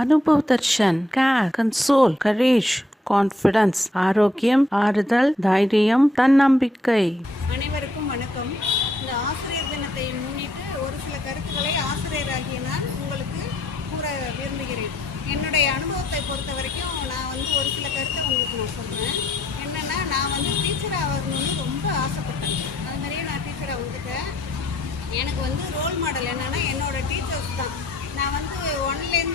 அனுபவ் தர்ஷன் care console courage confidence ஆரோக்கியம் ஆறுதல் தைரியம் தன்னம்பிக்கை. அனைவருக்கும் வணக்கம். இந்த ஆசிரியர் தினத்தை முன்னிட்டு ஒரு சில கருத்துக்களை ஆசிரியராகிய நான் உங்களுக்கு கூற விரும்புகிறேன். என்னுடைய அனுபவத்தை பொறுத்த வரைக்கும் நான் வந்து ஒரு சில கருத்தை உங்களுக்கு நான் சொல்கிறேன் என்னென்னா நான் வந்து டீச்சர் ஆகணும்னு ரொம்ப ஆசைப்பட்டேன். அது மாதிரியே நான் டீச்சராக வந்துட்டேன் எனக்கு வந்து ரோல் மாடல் என்னென்னா என்னோட டீச்சர்ஸ் தான். நான் வந்து ஒன்லேருந்து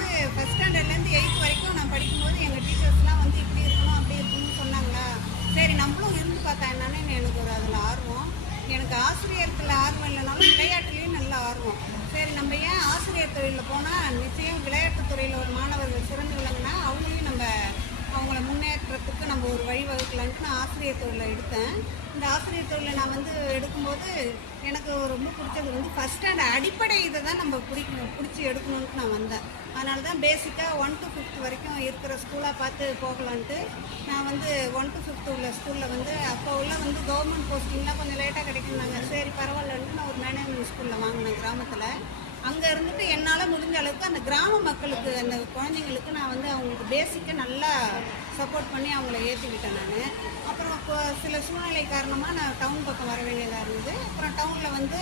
தொழிலில் போனால் நிச்சயம் விளையாட்டுத் துறையில் ஒரு மாணவர்கள் சிறந்து விளங்கினா அவங்களையும் நம்ம அவங்கள முன்னேற்றத்துக்கு நம்ம ஒரு வழி வகுக்கலான்ட்டு நான் ஆசிரியர் தொழிலை எடுத்தேன். இந்த ஆசிரியர் தொழிலை நான் வந்து எடுக்கும்போது எனக்கு ரொம்ப பிடிச்சது வந்து ஃபஸ்ட் ஸ்டாண்டர்ட் அடிப்படை இதை தான் நம்ம பிடிக்கணும் பிடிச்சி எடுக்கணுன்ட்டு நான் வந்தேன். அதனால தான் பேசிக்காக ஒன் டு ஃபிஃப்த் வரைக்கும் இருக்கிற ஸ்கூலாக பார்த்து போகலான்ட்டு நான் வந்து ஒன் டு ஃபிஃப்த் உள்ள ஸ்கூலில் வந்து அப்போ உள்ள வந்து கவர்மெண்ட் போஸ்டிங்லாம் கொஞ்சம் லேட்டாக கிடைக்குனாங்க சரி பரவாயில்லன்ட்டு நான் ஒரு மேனேஜ்மெண்ட் ஸ்கூலில் வாங்கினேன் கிராமத்தில். அங்கே இருந்துட்டு என்னால் முடிஞ்ச அளவுக்கு அந்த கிராம மக்களுக்கு அந்த குழந்தைங்களுக்கு நான் வந்து அவங்களுக்கு பேசிக்காக நல்லா சப்போர்ட் பண்ணி அவங்கள ஏற்றிக்கிட்டேன் நான். அப்புறம் இப்போ சில சூழ்நிலை காரணமாக நான் டவுன் பக்கம் வர வேண்டியதாக இருந்தது. அப்புறம் டவுனில் வந்து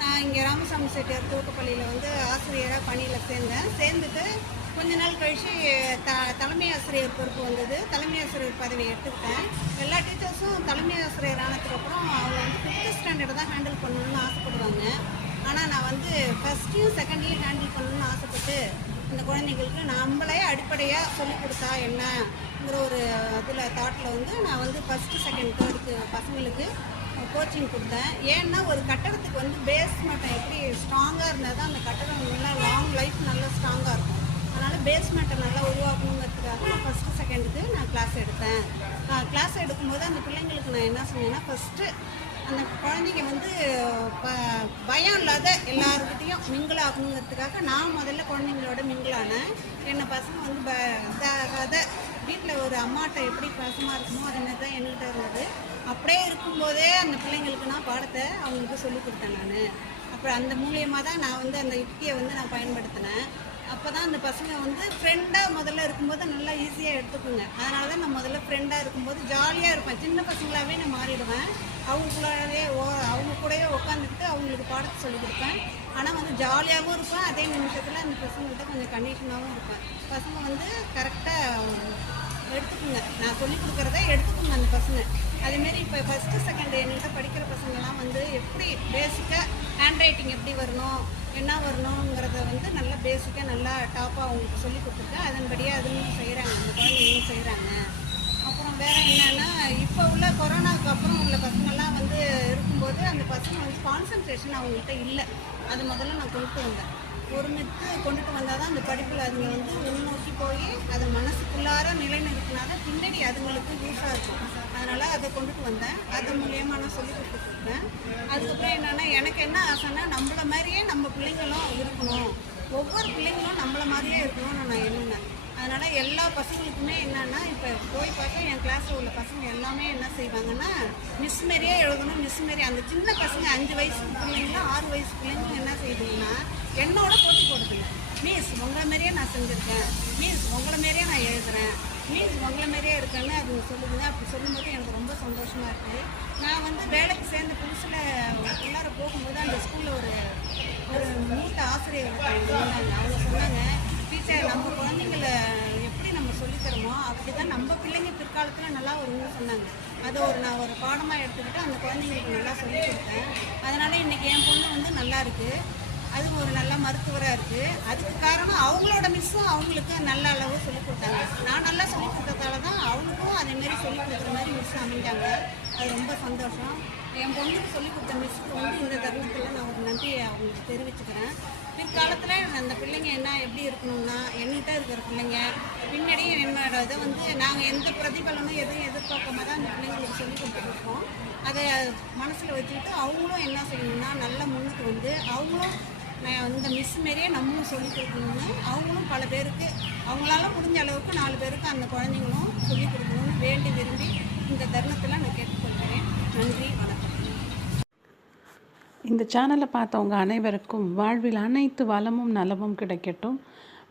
நான் இங்கே ராமசாமி செட்டியார் தூக்கப்பள்ளியில் வந்து ஆசிரியராக பணியில் சேர்ந்தேன். சேர்ந்துட்டு கொஞ்ச நாள் கழித்து த தலைமை ஆசிரியர் பொறுப்பு வந்தது. தலைமை ஆசிரியர் பதவி எடுத்துக்கிட்டேன். எல்லா டீச்சர்ஸும் தலைமை ஆசிரியர் ஆனதுக்கப்புறம் அவங்க வந்து ஃபிஃப்த் ஸ்டாண்டர்ட் தான் ஹேண்டில் பண்ணணும்னு ஆசைப்படுவாங்க. ஆனால் நான் வந்து ஃபஸ்ட்டையும் இயர் ஹேண்டில் பண்ணணும்னு ஆசைப்பட்டு இந்த குழந்தைங்களுக்கு நம்மளே அடிப்படையாக சொல்லிக் கொடுத்தா என்னங்கிற ஒரு இதில் தாட்டில் வந்து நான் வந்து ஃபஸ்ட்டு செகண்ட் தேர்டுக்கு பசங்களுக்கு கோச்சிங் கொடுத்தேன். ஏன்னா ஒரு கட்டடத்துக்கு வந்து பேஸ்மெண்ட் எப்படி ஸ்ட்ராங்காக இருந்தால் தான் அந்த கட்டடம் நல்லா லாங் லைஃப் நல்லா ஸ்ட்ராங்காக இருக்கும். அதனால் பேஸ்மெண்ட்டை நல்லா உருவாக்கணுங்கிறதுக்காக நான் ஃபஸ்ட்டு செகண்டுக்கு நான் கிளாஸ் எடுத்தேன். நான் கிளாஸ் எடுக்கும்போது அந்த பிள்ளைங்களுக்கு நான் என்ன சொன்னேன்னா ஃபஸ்ட்டு குழந்தைங்க வந்து ப பயம் இல்லாத எல்லாருக்கிட்டேயும் மிங்கிள் ஆகணுங்கிறதுக்காக நான் முதல்ல குழந்தைங்களோட மிங்கிளானேன் என்னை பசங்க வந்து ப இதாகாத வீட்டில் ஒரு அம்மாட்ட எப்படி பாசமாக இருக்குமோ அது மாதிரி தான் என்கிட்ட இருந்தது. அப்படியே இருக்கும்போதே அந்த பிள்ளைங்களுக்கு நான் பாடத்தை அவங்களுக்கு சொல்லிக் கொடுத்தேன் நான். அப்புறம் அந்த மூலியமாக தான் நான் வந்து அந்த யுக்தியை வந்து நான் பயன்படுத்தினேன். அப்போ தான் அந்த பசங்க வந்து ஃப்ரெண்டாக முதல்ல இருக்கும்போது நல்லா ஈஸியாக எடுத்துக்குங்க. அதனால தான் நான் முதல்ல ஃப்ரெண்டாக இருக்கும்போது ஜாலியாக இருப்பேன். சின்ன பசங்களாகவே நான் மாறிடுவேன். அவங்க கூடவே அவங்க கூடயே உட்காந்துக்கிட்டு அவங்களுக்கு பாடத்தை சொல்லிக் கொடுப்பேன். ஆனால் வந்து ஜாலியாகவும் இருப்பேன். அதே நிமிஷத்தில் அந்த பசங்கள்கிட்ட கொஞ்சம் கண்டிஷனாகவும் இருப்பேன். பசங்க வந்து கரெக்டாக எடுத்துக்குங்க. நான் சொல்லிக் கொடுக்குறத எடுத்துக்குங்க அந்த பசங்க. அதேமாரி இப்போ ஃபஸ்ட்டு செகண்ட் என்கிட்ட படிக்கிற பசங்கள்லாம் வந்து எப்படி பேசிக்காக ஹேண்ட் ரைட்டிங் எப்படி வரணும் என்ன வரணுங்கிறத வந்து நல்லா பேசிக்காக நல்லா டாப்பாக அவங்களுக்கு சொல்லி கொடுத்துருக்கேன் அதன்படியே அதுவும் செய்கிறாங்க அந்த குழந்தைங்களும் செய்கிறாங்க அப்புறம் வேறு என்னென்னா இப்போ உள்ள கொரோனாவுக்கு அப்புறம் உள்ள பசங்கள்லாம் வந்து இருக்கும்போது வந்து கான்சன்ட்ரேஷன் அவங்கள்ட்ட இல்லை. அது முதல்ல நான் கொண்டு வந்தேன். ஒருமித்து கொண்டுட்டு வந்தால் தான் அந்த படிப்பில் அதுங்க வந்து உள்நோக்கி போய் அதை மனசுக்குள்ளார நிலைநிறுத்தினா தான் பின்னாடி அதுங்களுக்கு யூஸாக இருக்கும். அதனால் அதை கொண்டுட்டு வந்தேன். அது மூலியமாக நான் சொல்லி கொடுத்துருக்கேன். அதுக்கப்புறம் என்னென்னா எனக்கு என்ன ஆசைன்னா நம்மள மாதிரியே நம்ம பிள்ளைங்களும் இருக்கணும். ஒவ்வொரு பிள்ளைங்களும் நம்மள மாதிரியே இருக்கணும்னு நான் எண்ணினேன். அதனால் எல்லா பசங்களுக்குமே என்னென்னா இப்போ போய் பார்த்தா என் கிளாஸில் உள்ள பசங்க எல்லாமே என்ன செய்வாங்கன்னா மிஸ் மாரியே எழுதணும் மிஸ் மாரி அந்த சின்ன பசங்க அஞ்சு வயசு பிள்ளைங்களும் ஆறு வயசு பிள்ளைங்களும் என்ன செய்யுதுங்கன்னா என்னோட போட்டி போடுதுங்க. மீன்ஸ் உங்களை மாரியே நான் செஞ்சுருக்கேன். மீன்ஸ் உங்களை மாரியே நான் எழுதுறேன். மீன்ஸ் உங்களை மாரியே இருக்கேன்னு அது சொல்லுதுங்க அப்படி சொல்லும்போது எனக்கு ரொம்ப சந்தோஷமாக இருக்குது நான் வந்து வேலைக்கு சேர்ந்த புதுசில் உள்ளார போகும்போது அந்த ஸ்கூலில் ஒரு ஒரு மூத்த ஆசிரியர் இருந்தாங்க அவங்க சொன்னாங்க டீச்சர் நம்ம குழந்தைங்கள எப்படி நம்ம சொல்லித்தரமோ அப்படி தான் நம்ம பிள்ளைங்க பிற்காலத்தில் நல்லா வரும்னு சொன்னாங்க. அதை ஒரு நான் ஒரு பாடமாக எடுத்துக்கிட்டு அந்த குழந்தைங்களுக்கு நல்லா சொல்லிக் கொடுத்தேன். அதனால் இன்றைக்கி என் பொண்ணு வந்து நல்லா இருக்குது அது ஒரு நல்ல மருத்துவராக இருக்குது அதுக்கு காரணம் அவங்களோட மிஸ்ஸும் அவங்களுக்கு நல்ல அளவு சொல்லிக் கொடுத்தாங்க. நான் நல்லா சொல்லிக் கொடுத்ததால தான் அவங்களுக்கும் அதேமாரி சொல்லிக் கொடுக்குற மாதிரி மிஸ் அமைஞ்சாங்க. அது ரொம்ப சந்தோஷம். என் பொண்ணுக்கு சொல்லிக் கொடுத்த மிஸ்ஸுக்கு வந்து இந்த தருணத்தில் நான் ஒரு நன்றியை அவங்களுக்கு தெரிவிச்சுக்கிறேன். பிற்காலத்தில் அந்த பிள்ளைங்க என்ன எப்படி இருக்கணும்னா என்கிட்ட இருக்கிற பிள்ளைங்க பின்னாடி என்னோட இதை வந்து நாங்கள் எந்த பிரதிபலனும் எதுவும் எதிர்பார்க்காம தான் அந்த பிள்ளைங்களுக்கு சொல்லிக் கொடுத்துருக்கோம் அதை மனசில் வச்சுக்கிட்டு அவங்களும் என்ன செய்யணும்னா நல்ல முன்னுக்கு வந்து அவங்களும் நான் இந்த மிஸ் மாரியே நம்மளும் சொல்லிக் கொடுக்கணும்னு அவங்களும் பல பேருக்கு அவங்களால முடிஞ்ச அளவுக்கு நாலு பேருக்கு அந்த குழந்தைங்களும் சொல்லிக் கொடுக்கணும்னு வேண்டி விரும்பி இந்த தருணத்தில் நான் கேட்டுக்கொள்கிறேன். நன்றி வணக்கம். இந்த சேனலை பார்த்தவங்க அனைவருக்கும் வாழ்வில் அனைத்து வளமும் நலமும் கிடைக்கட்டும்.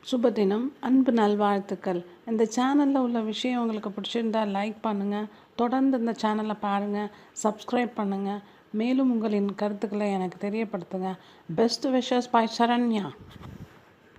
சுபதினம் அன்பு நல்வாழ்த்துக்கள். இந்த சேனலில் உள்ள விஷயம் உங்களுக்கு பிடிச்சிருந்தா லைக் பண்ணுங்கள் தொடர்ந்து இந்த சேனலை பாருங்கள் சப்ஸ்கிரைப் பண்ணுங்கள் மேலும் உங்களின் கருத்துக்களை எனக்கு தெரியப்படுத்துங்க. Best wishes bye Saranya.